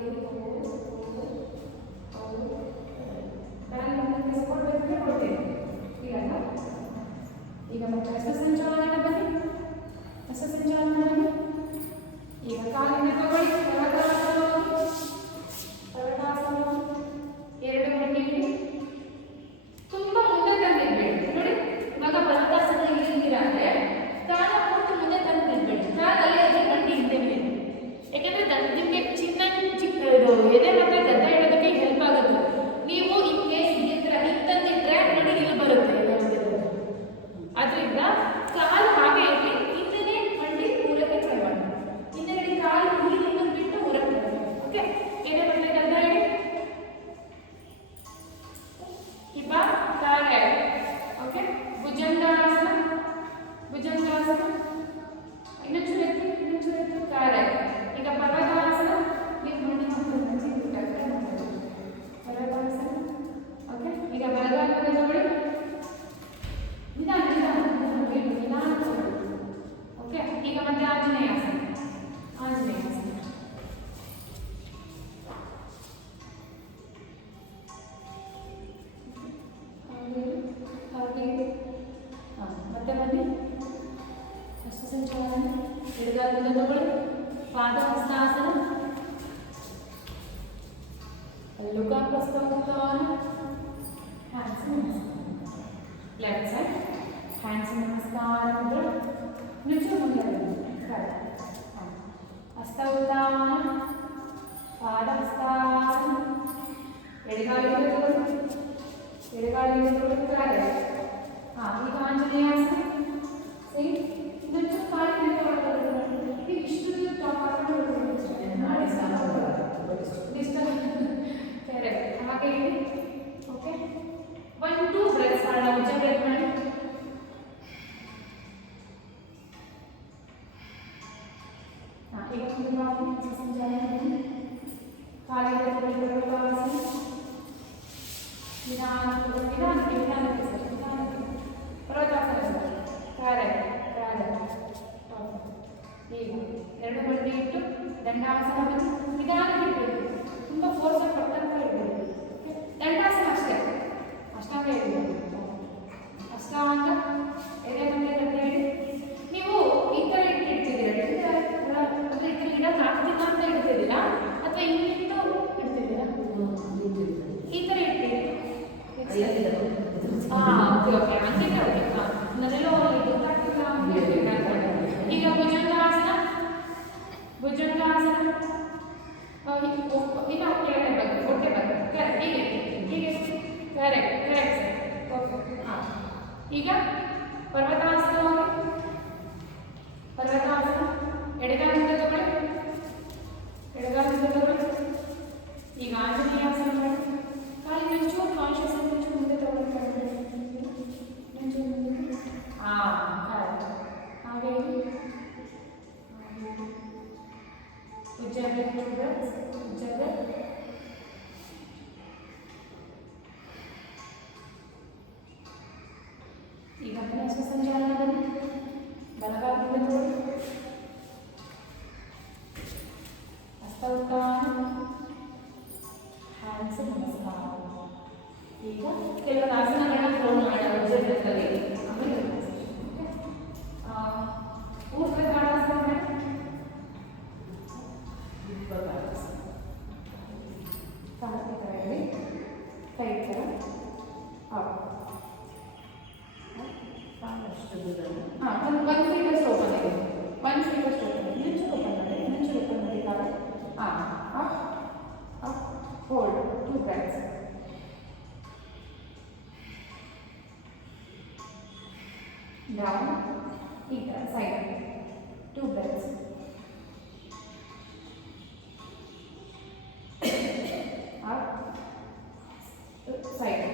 ಈಗ ಮತ್ತೆ ರಸ ಸಂಚಾಲನ ಬನ್ನಿ ರಸ ಸಂಚಾಲನ ಬನ್ನಿ ಈಗ ಕಾಲಿನ ತಗೊಳ್ಳಿ ಪರಟಾಸನ 2 ಮಂಡಿ ತುಂಬಾ ಮುಂದೆ ತಂದಿರ್ಬೇಡಿ ನೋಡಿ ಇವಾಗ ಪರಟಾಸನ ಇಲ್ಲಿದ್ದೀರಾ ಅಂದ್ರೆ ಕಾಲ ಪೂರ್ತಿ ಮುಂದೆ ತಂದಿರ್ಬೇಡಿ ಕಾಲಲ್ಲಿ ಅದೇ ಮಂಡಿ ಹಿಂದೆ ಬೇಡಿ ಯಾಕಂದ್ರೆ ನಿಮಗೆ ಚಿಕ್ಕ ಎದೆ ಮತ್ತೆ ಗದ್ದ ಇಡೋದಕ್ಕೆ ಹೆಲ್ಪ್ ಆಗುತ್ತೆ ನೀವು ಇನ್ ಕೇಸ್ ಹಿಂಗೆ ತಂದಿಟ್ರೆ ನೋಡಿ ಇಲ್ಲಿ ಬರುತ್ತೆ ಆದ್ರಿಂದ ಕಾಲು ಹಾಗೆ ಇರಲಿ ಹಿಂದೆ ಮಂಡಿ ಊರಕ್ಕೆ ಟ್ರೈ ಮಾಡಿ ಹಿಂದೆಗಡೆ ಕಾಲು ನೀರನ್ನು ಬಿಟ್ಟು ಊರಕ್ಕೆ ಓಕೆ ಏನೇ ಬರ್ತದೆ ಗದ್ದ ಹೇಳಿ ಹಿಪ ಕಾಗೆ ಓಕೆ ಭುಜಂಗಾಸನ ಇನ್ನೊಂಚು ಎತ್ತು ಕಾರೆ ಈಗ ಪರ್ವತಾಸನ ನೀವು ನೋಡಿ ಪರ್ವತಾಸನ ಓಕೆ ಈಗ ಬಲಗಾಲವನ್ನು ತಗೊಳ್ಳಿ ನಿಧಾನ ಓಕೆ ಈಗ ಮತ್ತೆ ಆಂಜನೇಯ ಆಸನ ಮತ್ತೆ ಬನ್ನಿ ಹಸ್ತ ಸಂಚಾಲನ ಎಡಗಾಲದಿಂದ ತಗೊಳ್ಳಿ ಪಾದ ಹಸ್ತಾಸನ ಲುಕ ಹಸ್ತೋತ್ತಾನ ಹ್ಯಾಂಡ್ಸ್ ಲೆಫ್ಟ್ ಸೈಡ್ ಹ್ಯಾಂಡ್ಸ್ ನಮಸ್ಕಾರ ಮುದ್ರ ನಿಲ್ಚು ಮುಂದೆ ಕರೆಕ್ಟ್ ಹಸ್ತ ಉತ್ತಾನ ಪಾದ ಹಸ್ತಾಸನ ಎಡಗಾಲಿಂದ ತಗೊಳ್ಳಿ ಕರೆಕ್ಟ್ ಈಗ ಆಂಜನೇಯ ಆಸನ ಸಿ ನಿಲ್ಚು ಕಾಲಿನ ತಗೊಳ್ಳಿ ಈಗ ಇಷ್ಟು ಟಾಪ್ ಹಾಕೊಂಡು ಕರೆಕ್ಟ್ ಹಾಗೆ ಹೇಳಿ ಓಕೆ 1-2 ಬ್ರೆತ್ಸ್ ಮಾಡೋಣ ಉಜ್ಜ ಬ್ರೆತ್ ಮಾಡಿ ಈಗ ಮುಂದೆ ನಾವು ಸಂಚಾಲನ ಕಾಲಿಂದ ಪರ್ವತಾಸನ ನಿಧಾನಕ್ಕೆ ಪರ್ವತಾಸನ ಕರೆಕ್ಟ್ ಈಗ 2 ಮಂಡಿ ಇಟ್ಟು ದಂಡಾಸನ ನಿಧಾನಕ್ಕೆ ಇಡಬೇಕು ತುಂಬ ಫೋರ್ಸ್ ಪಟ್ಟಂತ ಇಡಬೇಕು ದಂಡಾಸನ ಅಷ್ಟಾಂಗ ಇಡಬೇಕು ಅಷ್ಟಾಂಗ ಎದೆ ಮುಂದೆ ಗದ್ದೆ ಇಡಿ ನೀವು ಈ ಥರ ಇಟ್ಟಿರ್ತಿದ್ದೀರಾ ಅಂದರೆ ಈ ಥರ ಇಡಕ್ಕೆ ಆಗ್ತಿಲ್ಲ ಅಂತ ಇಡ್ತಿದ್ದೀರಾ ಅಥವಾ ಹಿಂಗಿಟ್ಟು ಇಡ್ತಿದ್ದೀರಾ ಈ ಥರ ಇಟ್ಟಿರಿ ಓಕೆ ಹಂಗೆ ಓಕೆ ನನ್ನೆಲ್ಲೋ ಗೊತ್ತಾಗ್ತಿಲ್ಲ ಅಂತ ಹೇಳ್ಬೇಕಾಗ್ತದೆ ಈಗ ಭುಜಂಗಾಸನ ಇನ್ನು ಹೊಟ್ಟೆ ಬಗ್ಗೆ ಕರೆಕ್ಟ್ ಹೀಗೆ ಕರೆಕ್ಟ್ ಸರ್ ಓಕೆ ಹಾಂ ಈಗ ಪರ್ವತಾಸನ ಎಡಗಾಲಿಂದ ತಗೊಳ್ಳಿ ಈಗ ಆಂಜನೇಯಾಸನ ಮಾಡಿ ಕಾಲಿನ ಚೂರು ಕಾನ್ಶಿಯಸ್ ಮುಂದೆ ತಗೊಳ್ಳಿ ಕರೆಕ್ಟ್ ಹಾಗೆ ಉಜ್ಜಾಗ ಈಗ ಹಸ್ತ ಸಂಚಾಲನ ಬನ್ನಿ ಬಲಗಾಲದಿಂದ ತಗೊಳ್ಳಿ ಹಸ್ತ ಉತ್ತಾನ ಹ್ಯಾಂಡ್ಸ್ ನಮಸ್ಕಾರ ಈಗ ಕೆಲವೊಂದು ಆಸನಗಳನ್ನ ಫೋನ್ ಮಾಡಿರ್ತವೆ ಆಮೇಲೆ ಊರ್ಧ್ವ ತಾಡಾಸನ ಕೈ ಥರ ಹಾಂ ಒಂದು ಫೀಟರ್ಸ್ ಓಪನ್ ಇದೆ 1 ಫೀಟರ್ಸ್ ಓಪನ್ ಇದೆ ಇನ್ನೊಂಚು ಓಪನ್ ಮಾಡಿ ಕಾಲ ಹಾಂ hold 2 breaths down, side, 2 breaths. Up, side.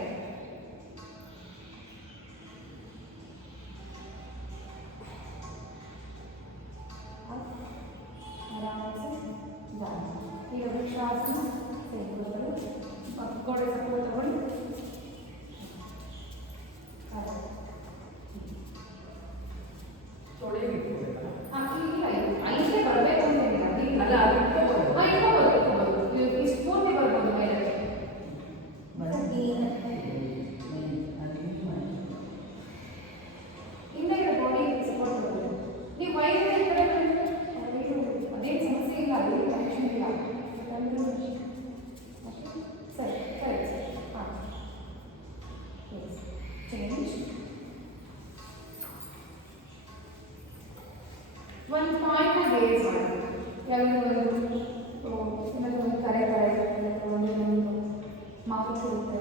Up, around, down. Here we Shavasana, same goes. God is support the body. ಐದೇ ಬರಬೇಕು ಅಂತ ಅಲ್ಲ ಇಷ್ಟು ಪೂರ್ತಿ ಬರ್ಬೋದು ಮೇಲೆ ಹಿಂದೆ ಇರೋ ಬಾಡಿ ಸಪೋರ್ಟ್ ಬರುತ್ತೆ ನೀವು ವೈದ್ಯ ಅದೇನು ಸಮಸ್ಯೆ ಇಲ್ಲ ಅಲ್ಲಿ ಕನೆಕ್ಷನ್ ಇಲ್ಲ ಸರಿ ಸರಿ ಹಾಂ ಚೇಂಜ್ ಒಂದು ಪಾಯಿಂಟ್ನ ಬೇಸ್ ಮಾಡಿ ಯಾವುದೋ ಒಂದು ಕರೆ ಒಂದು ಮಾತು ಸಿಗುತ್ತೆ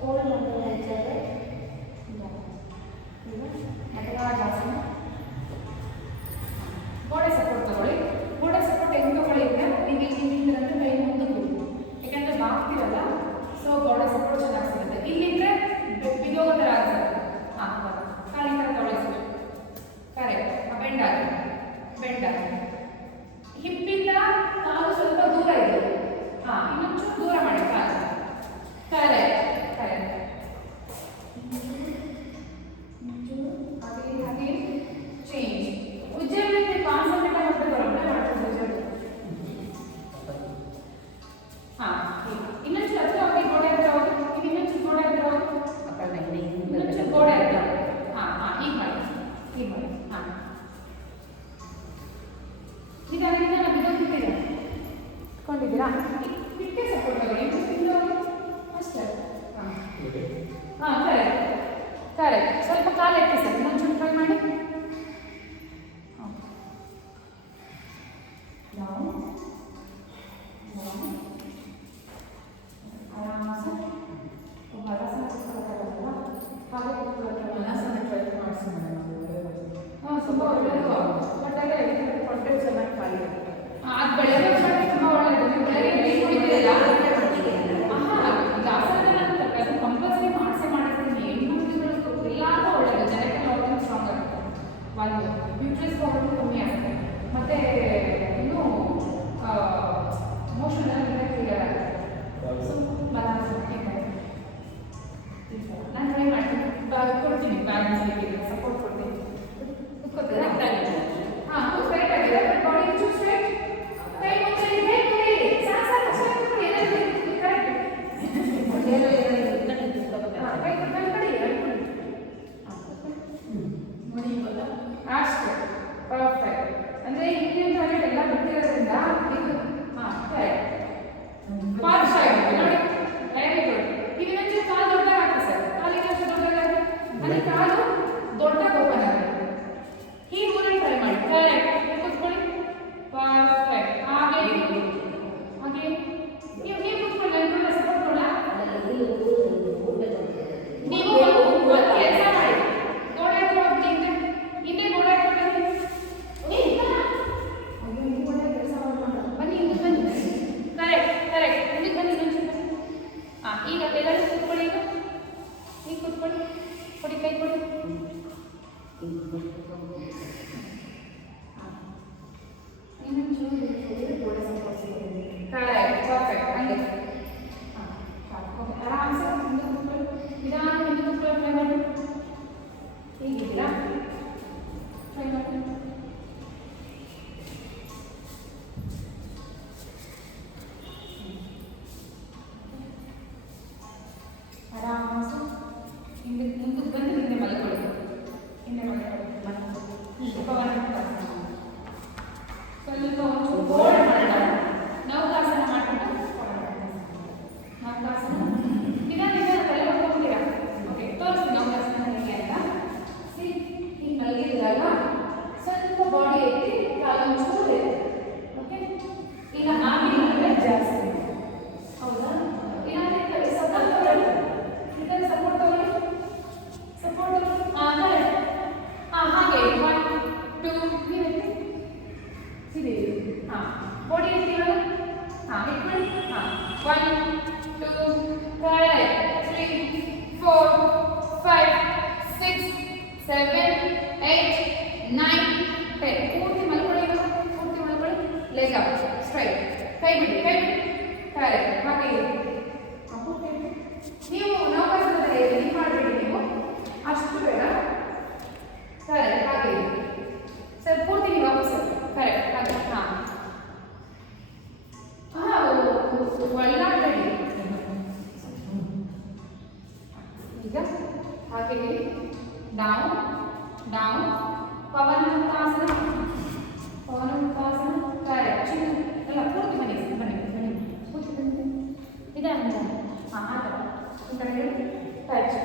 ಕೋಲ್ಡ್ ಮಾಡಿದ್ರೆ ಮಟಕಾಸನ ಗೋಡೆ ಸಪೋರ್ಟ್ ತಗೊಳ್ಳಿ ಗೋಡೆ ಸಪೋರ್ಟ್ ಹೆಂಗೆ ತಗೊಳ್ಳಿ ಅಂದರೆ ನೀವು ಹಿಂದಿರಂದ್ರೆ ಕೈ ಮುಂದಕ್ಕೆ ಯಾಕಂದರೆ ಬಾಗ್ತಿರಲ್ಲ ಸೊ ಗೋಡೆ ಸಪೋರ್ಟ್ ಚೆನ್ನಾಗಿ ಸಿಗುತ್ತೆ ಇಲ್ಲಿಂದ್ರೆ ಬಿದ್ದೋಗೋ ಥರ ಆಗ್ತದೆ ಹಾಂ ಕಾಲಿ ಥರ ತಗೊಳ್ಳಿ ಕರೆಕ್ಟ್ ಬೆಂಡ್ ಹಿಪ್ಪಿಂದ ಕಾಲು ಸ್ವಲ್ಪ ದೂರ ಇದೆ ಹಾಂ ಇನ್ನೊಂಚೂರು ದೂರ ಮಾಡಿ ಕಾಲು ಕರೆಕ್ಟ್ ಹಾಗೆ ಚೇಂಜ್ ಉಜ್ಜಾಯಿಸಿ ಕಾನ್ಸಂಟ್ರೇಟ್ ಮಾಡ್ತಾ ಬರೋಬ್ಬರ ಮಾಡ್ಕೊಂಡು ಉಜ್ಜಾಯಿ ಹಾಂ ಇನ್ನೊಂಚೂರು ಹತ್ರ ಹೋಗಿ ಗೋಡೆ ಹತ್ರ ಹೋಗಿ ನೀವು ಇನ್ನೊಂಚೂರು ಗೋಡೆ ಹತ್ರ ಹೋಗಿ ಇನ್ನೊಂಚೂರು ಗೋಡೆ ಹತ್ರ ಹಾಂ ಈಗ ಮಾಡಿ ಹಾಂ ನಿಧಾನ ಬಿದ್ದೋಗ್ತಿದ್ದೀರಾ ಕೊಂಡಿದ್ದೀರಾ ಬಿಟ್ಟೆ ಸಪೋರ್ಟ್ ತಗೊಳ್ಳಿ ಅಷ್ಟೇ ಹಾಂ ಕರೆಕ್ಟ್ ಸ್ವಲ್ಪ ಕಾಲು ಎತ್ತಿ ಸರ್ ಇನ್ನೊಂಚೂರು ಟ್ರೈ ಮಾಡಿ ತುಂಬ ಒಳ್ಳೆಯದು ಬಟ್ ಅದೇ ಕೊಟ್ಟರೆ ಚೆನ್ನಾಗಿ ಖಾಲಿ ಅದು ಬೆಳಗ್ಗೆ ತುಂಬ ಒಳ್ಳೆಯದು ನೀವು ಬೆಳಗ್ಗೆ ಬೇಗ ಕುಡಿತೀರಲ್ಲ ಅದು ಕಂಪಲ್ಸರಿ ಮಾಡಿಸ್ತೀನಿ ಹೆಣ್ಮಕ್ಳುಗಳು ಎಲ್ಲಾದರೂ ಒಳ್ಳೆಯದು ಜನಕ್ಕೆ ಆರ್ಗನ್ ಸ್ಟ್ರಾಂಗ್ ಆಗುತ್ತೆ ಒಂದು ನ್ಯೂಟ್ರಿಯಸ್ ಪ್ರಾಬ್ಲಮ್ ಕಮ್ಮಿ ಆಗುತ್ತೆ ಮತ್ತು ಇನ್ನೂ ಮೋಷನ್ ಎಲ್ಲ ಕ್ಲಿಯರ್ ಆಗುತ್ತೆ ಸೊ ಬ್ಯಾಲೆನ್ಸ್ ನಾನು ಟ್ರೈ ಮಾಡ್ತೀನಿ ಕೊಡ್ತೀನಿ ಬ್ಯಾಲೆನ್ಸ್ ಬೇಕಿದ್ರೆ ಸಪೋರ್ಟ್ ಕೊಡ್ತೀನಿ ಹಾಂ ಸ್ಟ್ರೈಟ್ ಆಗಿದೆ ಬಾಡಿ ಚೂರು ಸ್ಟ್ರೈಟ್ ಕೈ ಮುಂದೆ ಸಾಕು ಅಷ್ಟೇ ಕರೆಕ್ಟ್ ಅಷ್ಟೇ ಪರ್ಫೆಕ್ಟ್ ಅಂದರೆ ಇಂಡಿಯನ್ ಟಾಯ್ಲೆಟ್ ಎಲ್ಲ ಬಿಟ್ಟಿರೋದ್ರಿಂದ ಇದು ಹಾಂ ಕರೆಕ್ಟ್ ಪಾರ್ಶ್ ಆಗಿದೆ ನೋಡಿ ವೆರಿ ಗುಡ್ ಈಗ ಇನ್ನೊಂಚೂರು ಕಾಲು ದೊಡ್ಡದಾಗಿ ಹಾಕಿ ಸರ್ ಕಾಲು ಇನ್ನೊಂಚೂರು ದೊಡ್ಡದಾಗಿ ಅಂದರೆ ಕಾಲು ದೊಡ್ಡದಾಗಿ ಓಪನ್ ಆಗಿದೆ ಹೀಗೆ ಮೂರನ್ನು ಟ್ರೈ ಮಾಡಿ ಕರೆಕ್ಟ್ ಕೂತ್ಕೊಳ್ಳಿ ಪರ್ಫೆಕ್ಟ್ ಹಾಗೆ ನೀವು ಕೂತ್ಕೊಳ್ಳಿ ನನ್ನ ಸಪೋರ್ಟ್ ಕೊಡ ನೀವು ಒಂದು ಕೆಲಸ ಮಾಡಿ ಗೋಡೆ ಹತ್ರ ಹೋಗಿ ಹಿಂದೆ ಗೋಡೆ ಹತ್ರ ಬನ್ನಿ ಒಳ್ಳೆ ಕೆಲಸ ಮಾಡ್ಕೊಂಡು ಬನ್ನಿ ಬನ್ನಿ ಕರೆಕ್ಟ್ ಮುಂದಕ್ಕೆ ಬನ್ನಿ ಇನ್ನೊಂದು ಹಾಂ ಈಗ ಎಲ್ಲರೂ ಕೂತ್ಕೊಳ್ಳಿ ಈಗ ಕೂತ್ಕೊಳ್ಳಿ ಕೊಡಿ ಕೈ ಕೊಡಿ ಗೋಡೆ ಸಪೋರ್ಟ್ ಸಿಗುತ್ತೆ ಕರೆಕ್ಟ್ ಪರ್ಫೆಕ್ಟ್ ಹಂಗೆ ಆರಾಮ್ಸೆ ಮುಂದೆ ಕೂತ್ಕೊಳ್ಳಿ ನಿಧಾನ ಮುಂದೆ ಕೂತ್ಕೊಳ್ಳಿ ಟ್ರೈ ಮಾಡಿ ಹೀಗಿದ್ದೀರಾ ಟ್ರೈ ಮಾಡಿ ಆರಾಮ್ಸೆ ಹಿಂದೆ ಮುಂದಕ್ಕೆ ಬಂದು ಹಿಂದೆ ಮಲ್ಕೊಳ್ಳಿ ಸ್ವಲ್ಪ ಸ್ವಲ್ಪ ಹಾಂ ಬಾಡಿ ಇರ್ತೀವಲ್ಲ ಹಾಂ ಇಟ್ಕೊಳ್ಳಿ ಹಾಂ 1 2 ಕರೆಕ್ಟ್ 3 4 5 6 7 8 9 10 ಪೂರ್ತಿ ಮಲ್ಕೊಳ್ಳಿ ಪೂರ್ತಿ ಮಲ್ಕೊಳ್ಳಿ ಲೆಗ್ ಅಪ್ ಸ್ಟ್ರೈಟ್ ಕೈ ಬಿಡಿ ಕರೆಕ್ಟ್ ಹಾಗೆ ನೀವು ನೌಕಾಸನದಲ್ಲಿ ಏನು ಮಾಡಬೇಡಿ ನೀವು ಅಷ್ಟು ಬೇಡ ಕರೆಕ್ಟ್ ಹಾಗೆ ಸರ್ ಪೂರ್ತಿ ನೀವು ವಾಪಸ್ ಕರೆಕ್ಟ್ ಹಾಗೆ ಹಾಂ ಒಳ್ಳಾಡಬೇಡಿ ಈಗ ಹಾಗೆ ಡೌನ್ ಡೌನ್ ಪವನಮುಕ್ತಾಸನ ಕರೆಕ್ಟ್ ಎಲ್ಲ ಪೂರ್ತಿ ಬನ್ನಿ ಪೂರ್ತಿ ಬನ್ನಿ ಇದೆ ಹಾಂ ಆ ಥರ ಈ ಕಡೆ ಟಚ್